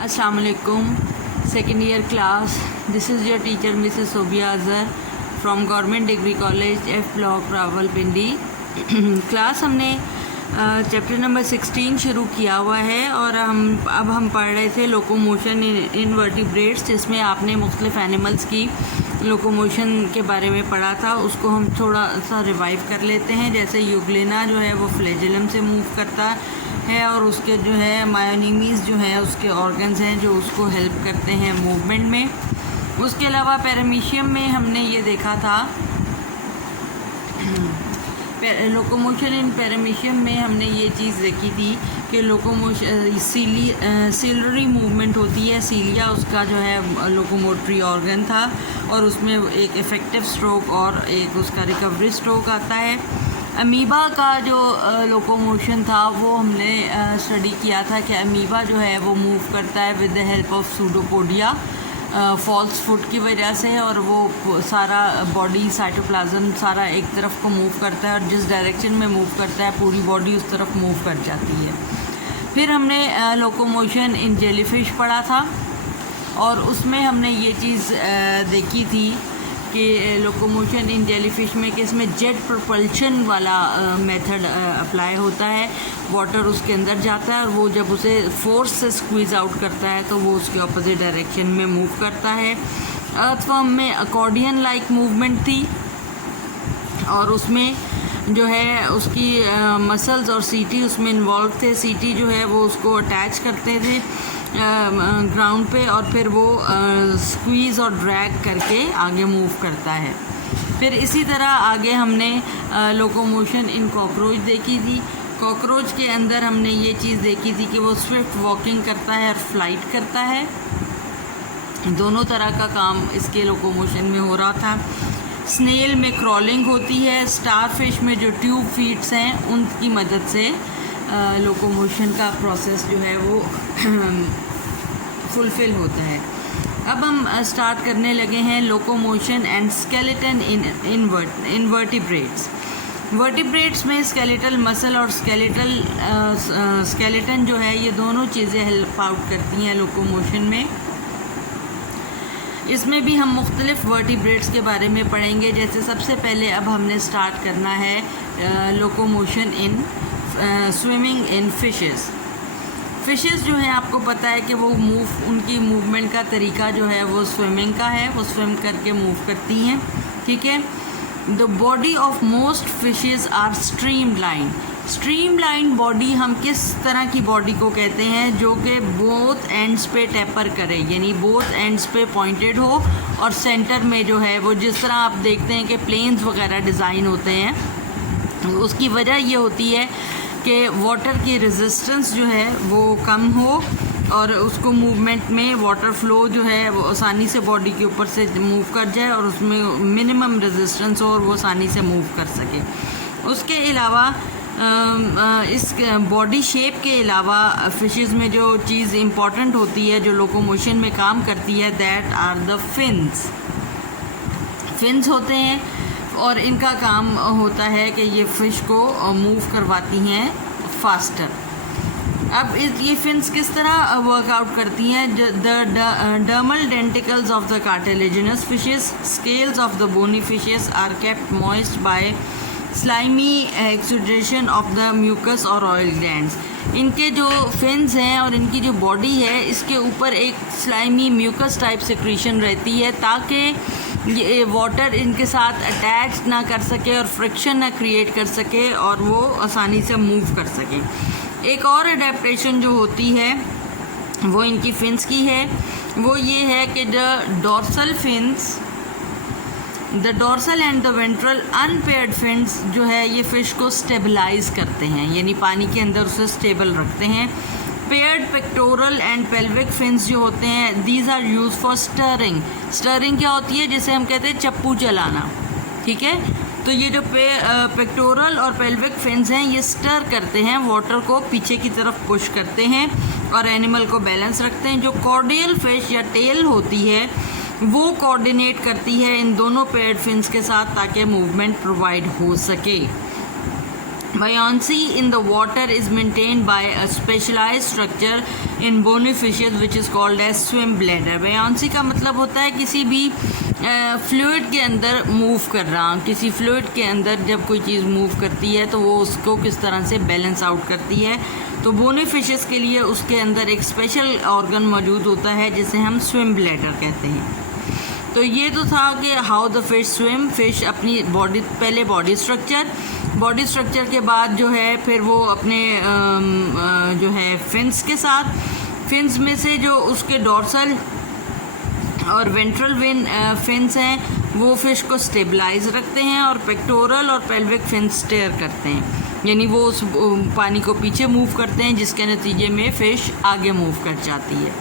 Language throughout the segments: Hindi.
अस्सलाम वालेकुम, second year class. This is your teacher Mrs Sobia Azhar from government degree college F block Rawalpindi. Class हमने चैप्टर नंबर 16 शुरू किया हुआ है और हम पढ़ रहे थे लोकोमोशन इन वर्टिब्रेट्स, जिसमें आपने मुख्तलिफ एनिमल्स की लोकोमोशन के बारे में पढ़ा था. उसको हम थोड़ा सा रिवाइव कर लेते हैं. जैसे यूग्लिना जो है वो फ्लैजेलम से मूव करता है और उसके जो है मायोनीमीज़ जो है उसके ऑर्गन्स हैं जो उसको हेल्प करते हैं मूवमेंट में. उसके अलावा पैरामीशियम में हमने ये देखा था, लोकोमोशन इन पैरामीशियम में हमने ये चीज़ देखी थी कि लोकोमोशन सीलरी मूवमेंट होती है. सीलिया उसका जो है लोकोमोटरी ऑर्गन था और उसमें एक इफ़ेक्टिव स्ट्रोक और एक उसका रिकवरी स्ट्रोक आता है. अमीबा का जो लोकोमोशन था वो हमने स्टडी किया था कि अमीबा जो है वो मूव करता है with the help of pseudopodia false foot की वजह से, और वो सारा बॉडी साइटोप्लाज्म सारा एक तरफ को मूव करता है और जिस डायरेक्शन में मूव करता है पूरी बॉडी उस तरफ मूव कर जाती है. फिर हमने लोकोमोशन इन जेलीफिश पढ़ा था और उसमें हमने ये चीज़ देखी थी कि लोकोमोशन इन जेलीफिश में कि इसमें जेट प्रोपल्शन वाला मेथड अप्लाई होता है. वाटर उसके अंदर जाता है और वो जब उसे फोर्स से स्क्वीज़ आउट करता है तो वो उसके ऑपोजिट डायरेक्शन में मूव करता है. अर्थवर्म में अकॉर्डियन लाइक मूवमेंट थी और उसमें जो है उसकी मसल्स और सीटी उसमें इन्वॉल्व थे. सीटी जो है वो उसको अटैच करते थे ग्राउंड पे और फिर वो स्क्वीज़ और ड्रैग करके आगे मूव करता है. फिर इसी तरह आगे हमने लोकोमोशन इन कॉकरोच देखी थी. कॉकरोच के अंदर हमने ये चीज़ देखी थी कि वो स्विफ्ट वॉकिंग करता है और फ्लाइट करता है. दोनों तरह का काम इसके लोकोमोशन में हो रहा था. स्नेल में क्रॉलिंग होती है. स्टारफिश में जो ट्यूब फीट्स हैं उनकी मदद से लोकोमोशन का प्रोसेस जो है वो फुलफ़िल होता है. अब हम स्टार्ट करने लगे हैं locomotion and skeleton in vertebrates. Vertebrates में स्केलेटल मसल और स्केलेटन जो है ये दोनों चीज़ें हेल्प आउट करती हैं लोकोमोशन में. इसमें भी हम मुख्तलिफ वर्टिब्रेट्स के बारे में पढ़ेंगे. जैसे सबसे पहले अब हमने स्टार्ट करना है locomotion in swimming in fishes. Fishes जो है आपको पता है कि वो उनकी मूवमेंट का तरीका जो है वो स्विमिंग का है. वो स्विम करके मूव करती हैं. ठीक है. The body of most fishes are streamline. Streamline body हम किस तरह की बॉडी को कहते हैं जो कि बोथ एंड्स पे टेपर करे, यानी बोथ एंड्स पे पॉइंटेड हो और सेंटर में जो है वो जिस तरह आप देखते हैं कि प्लेन्स वगैरह डिज़ाइन होते हैं. उसकी वजह ये होती है कि वाटर की रेजिस्टेंस जो है वो कम हो और उसको मूवमेंट में वाटर फ्लो जो है वो आसानी से बॉडी के ऊपर से मूव कर जाए और उसमें मिनिमम रेजिस्टेंस हो और वो आसानी से मूव कर सके. उसके अलावा इस बॉडी शेप के अलावा फिशेस में जो चीज़ इम्पॉर्टेंट होती है जो लोकोमोशन में काम करती है, that are the fins. Fins होते हैं और इनका काम होता है कि ये फ़िश को मूव करवाती हैं फास्टर. अब ये फिन्स किस तरह वर्कआउट करती हैं? The dermal denticles of the cartilaginous fishes, scales of the bony fishes are kept moist by slimy exudation of the mucus और ऑयल ग्लैंड्स. इनके जो फिन्स हैं और इनकी जो बॉडी है इसके ऊपर एक स्लाइमी म्यूकस टाइप सिक्रीशन रहती है ताकि ये वाटर इनके साथ अटैच ना कर सके और फ्रिक्शन ना क्रिएट कर सके और वो आसानी से मूव कर सके. एक और अडेप्टेशन जो होती है वो इनकी फिन्स की है. वो ये है कि the dorsal and the ventral unpaired fins जो है ये फ़िश को स्टेबलाइज करते हैं, यानी पानी के अंदर उसे स्टेबल रखते हैं. Paired pectoral and pelvic fins जो होते हैं these are use for steering. Steering क्या होती है? जिसे हम कहते हैं चप्पू चलाना. ठीक है. तो ये जो पेक्टोरल और पेल्विक फिन्स हैं ये स्टर करते हैं, वाटर को पीछे की तरफ पुश करते हैं और एनिमल को बैलेंस रखते हैं. जो कॉर्डियल फिश या टेल होती है वो कोऑर्डिनेट करती है इन दोनों पेयर्ड फिन्स के साथ ताकि मूवमेंट प्रोवाइड हो सके. Buoyancy in the water is maintained by a specialized structure in bony fishes which is called as swim bladder. Buoyancy का मतलब होता है किसी भी फ्लूइड के अंदर मूव कर रहा, किसी फ्लूइड के अंदर जब कोई चीज़ मूव करती है तो वो उसको किस तरह से बैलेंस आउट करती है। तो बोनी फिशेस के लिए उसके अंदर एक स्पेशल ऑर्गन मौजूद होता है जिसे हम स्विम ब्लैडर कहते हैं। तो ये तो था कि how the fish swim. Fish अपनी बॉडी, पहले बॉडी स्ट्रक्चर के बाद जो है फिर वो अपने जो है फिन्स के साथ, फिन्स में से जो उसके डॉर्सल और वेंट्रल फिन्स हैं वो फिश को स्टेबलाइज रखते हैं और पेक्टोरल और पेल्विक फिन्स स्टेयर करते हैं, यानी वो उस पानी को पीछे मूव करते हैं जिसके नतीजे में फ़िश आगे मूव कर जाती है।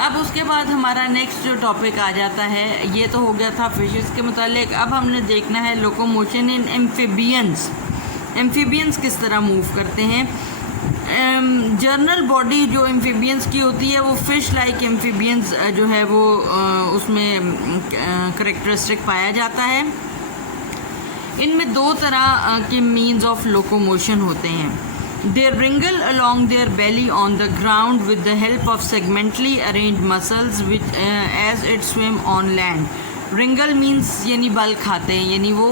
अब उसके बाद हमारा नेक्स्ट जो टॉपिक आ जाता है, ये तो हो गया था फिशेस के मुतालिक। अब हमने देखना है लोकोमोशन इन एम्फीबियंस। एम्फीबियंस किस तरह मूव करते हैं। जर्नल बॉडी जो एम्फीबियंस की होती है वो फ़िश लाइक एम्फीबियंस जो है वो उसमें करेक्टरिस्टिक पाया जाता है। इनमें दो तरह के मीन्स ऑफ लोकोमोशन होते हैं। They wriggle along their belly on the ground with the help of segmentally arranged muscles which as it swim on land. Wriggle means यानी बल खाते हैं, यानी वो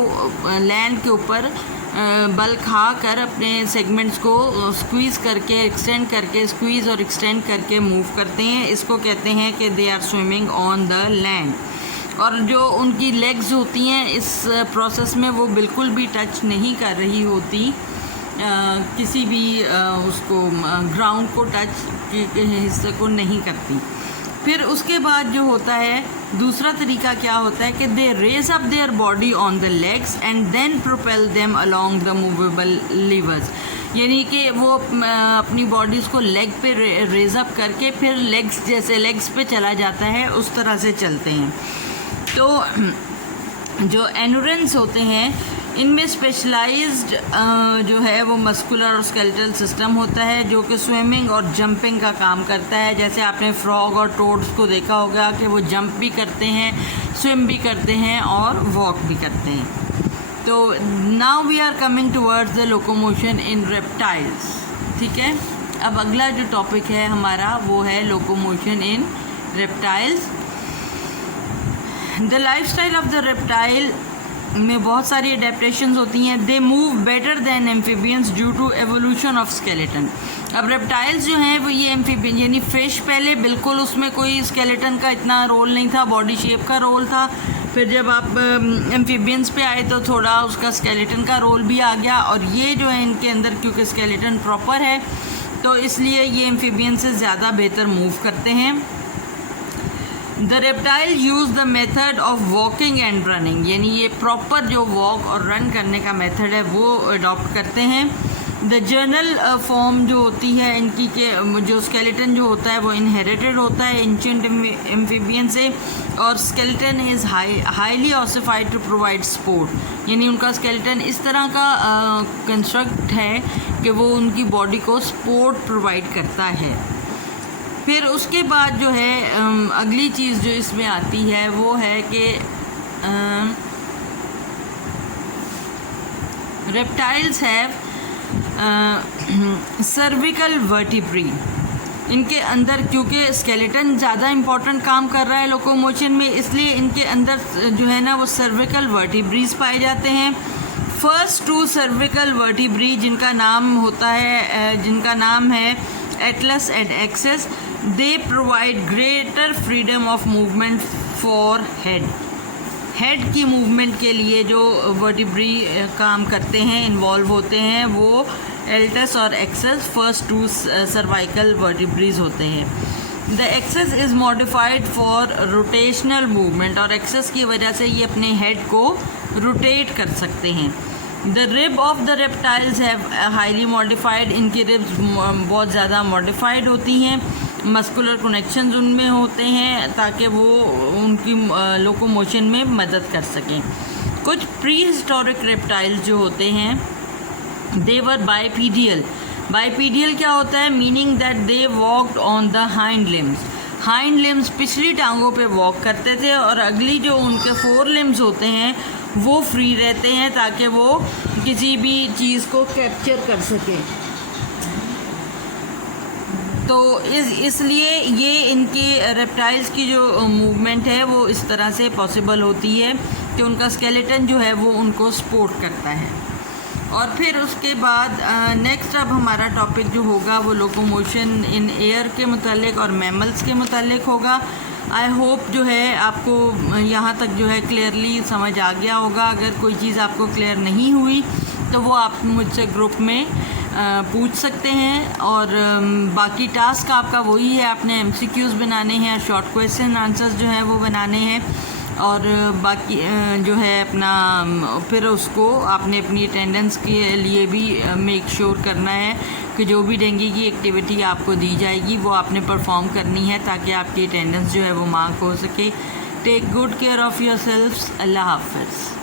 लैंड के ऊपर बल खा कर अपने सेगमेंट्स को स्क्वीज़ करके एक्सटेंड करके स्क्वीज़ और एक्सटेंड करके मूव करते हैं। इसको कहते हैं कि they are swimming on the land. और जो उनकी लेग्स होती हैं इस प्रोसेस में वो बिल्कुल भी टच नहीं कर रही होती किसी भी उसको ग्राउंड को टच के हिस्से को नहीं करती। फिर उसके बाद जो होता है दूसरा तरीका क्या होता है कि they raise up their body on the legs and then propel them along the movable levers, यानी कि वो अपनी बॉडीज़ को लेग पे रेज अप करके फिर लेग्स जैसे लेग्स पे चला जाता है उस तरह से चलते हैं। तो जो एंडोरेंस होते हैं इनमें स्पेशलाइज्ड जो है वो मस्कुलर और स्केलेटल सिस्टम होता है जो कि स्विमिंग और जंपिंग का काम करता है। जैसे आपने फ्रॉग और टोड्स को देखा होगा कि वो जंप भी करते हैं, स्विम भी करते हैं और वॉक भी करते हैं। तो now we are coming towards the locomotion in reptiles. ठीक है, अब अगला जो टॉपिक है हमारा वो है locomotion in reptiles. The lifestyle of the reptile में बहुत सारी अडेप्टेशंस होती हैं। They move better than amphibians due to evolution of skeleton. अब रेप्टाइल्स जो हैं वो ये एम्फीबियन यानी फ़िश पहले बिल्कुल उसमें कोई स्केलेटन का इतना रोल नहीं था, बॉडी शेप का रोल था। फिर जब आप एम्फीबियंस पे आए तो थोड़ा उसका स्केलेटन का रोल भी आ गया, और ये जो है इनके अंदर क्योंकि स्केलेटन प्रॉपर है तो इसलिए ये एम्फीबियन से ज़्यादा बेहतर मूव करते हैं। The reptile use the method of walking and running, यानी ये प्रॉपर जो वॉक और रन करने का मेथड है वो अडॉप्ट करते हैं। द जर्नल फॉर्म जो होती है इनकी के जो स्केलेटन जो होता है वो इनहेरिटेड होता है एंशिएंट एम्फीबियन से, और skeleton is highly ossified to provide support, यानी उनका स्केलेटन इस तरह का कंस्ट्रक्ट है कि वो उनकी बॉडी को सपोर्ट प्रोवाइड करता है। फिर उसके बाद जो है अगली चीज़ जो इसमें आती है वो है कि रेप्टाइल्स हैव सर्विकल वर्टिब्री। इनके अंदर क्योंकि स्केलेटन ज़्यादा इम्पॉर्टेंट काम कर रहा है लोकोमोशन में, इसलिए इनके अंदर जो है ना वो सर्विकल वर्टिब्रीज पाए जाते हैं। फर्स्ट टू सर्विकल वर्टिब्री जिनका नाम है atlas and axis, they provide greater freedom of movement for head की मूवमेंट के लिए जो वर्टिब्री काम करते हैं, इन्वॉल्व होते हैं, वो एल्टस और axis first two cervical vertebrae होते हैं। The axis is modified for rotational movement, और एक्सेस की वजह से ये अपने हेड को रोटेट कर सकते हैं। The rib of the reptiles have highly modified, इनकी रिब्स बहुत ज़्यादा मॉडिफाइड होती हैं। मस्कुलर कनेक्शंस उनमें होते हैं ताकि वो उनकी लोकोमोशन में मदद कर सकें। कुछ प्री हिस्टोरिक रेप्टाइल्स जो होते हैं दे वर बाइपीडियल। बाइपीडियल क्या होता है? Meaning that they walked on the hind limbs पिछली टांगों पे वॉक करते थे, और अगली जो उनके फोर लिम्स होते हैं वो फ्री रहते हैं ताकि वो किसी भी चीज़ को कैप्चर कर सकें। तो इसलिए ये इनके रेप्टाइल्स की जो मूवमेंट है वो इस तरह से पॉसिबल होती है कि उनका स्केलेटन जो है वो उनको सपोर्ट करता है। और फिर उसके बाद नेक्स्ट अब हमारा टॉपिक जो होगा वो लोकोमोशन इन एयर के मुतालिक और मैमल्स के मुतालिक होगा। आई होप जो है आपको यहाँ तक जो है क्लियरली समझ आ गया होगा। अगर कोई चीज़ आपको क्लियर नहीं हुई तो वो आप मुझसे ग्रुप में पूछ सकते हैं। और बाकी टास्क आपका वही है, आपने MCQs बनाने हैं, शॉर्ट क्वेश्चन आंसर्स जो हैं वो बनाने हैं। और बाकी जो है अपना फिर उसको आपने अपनी अटेंडेंस के लिए भी मेक श्योर करना है कि जो भी डेंगू की एक्टिविटी आपको दी जाएगी वो आपने परफॉर्म करनी है ताकि आपकी अटेंडेंस जो है वो मार्क हो सके। Take good care of yourselves. अल्लाह हाफ़िज़।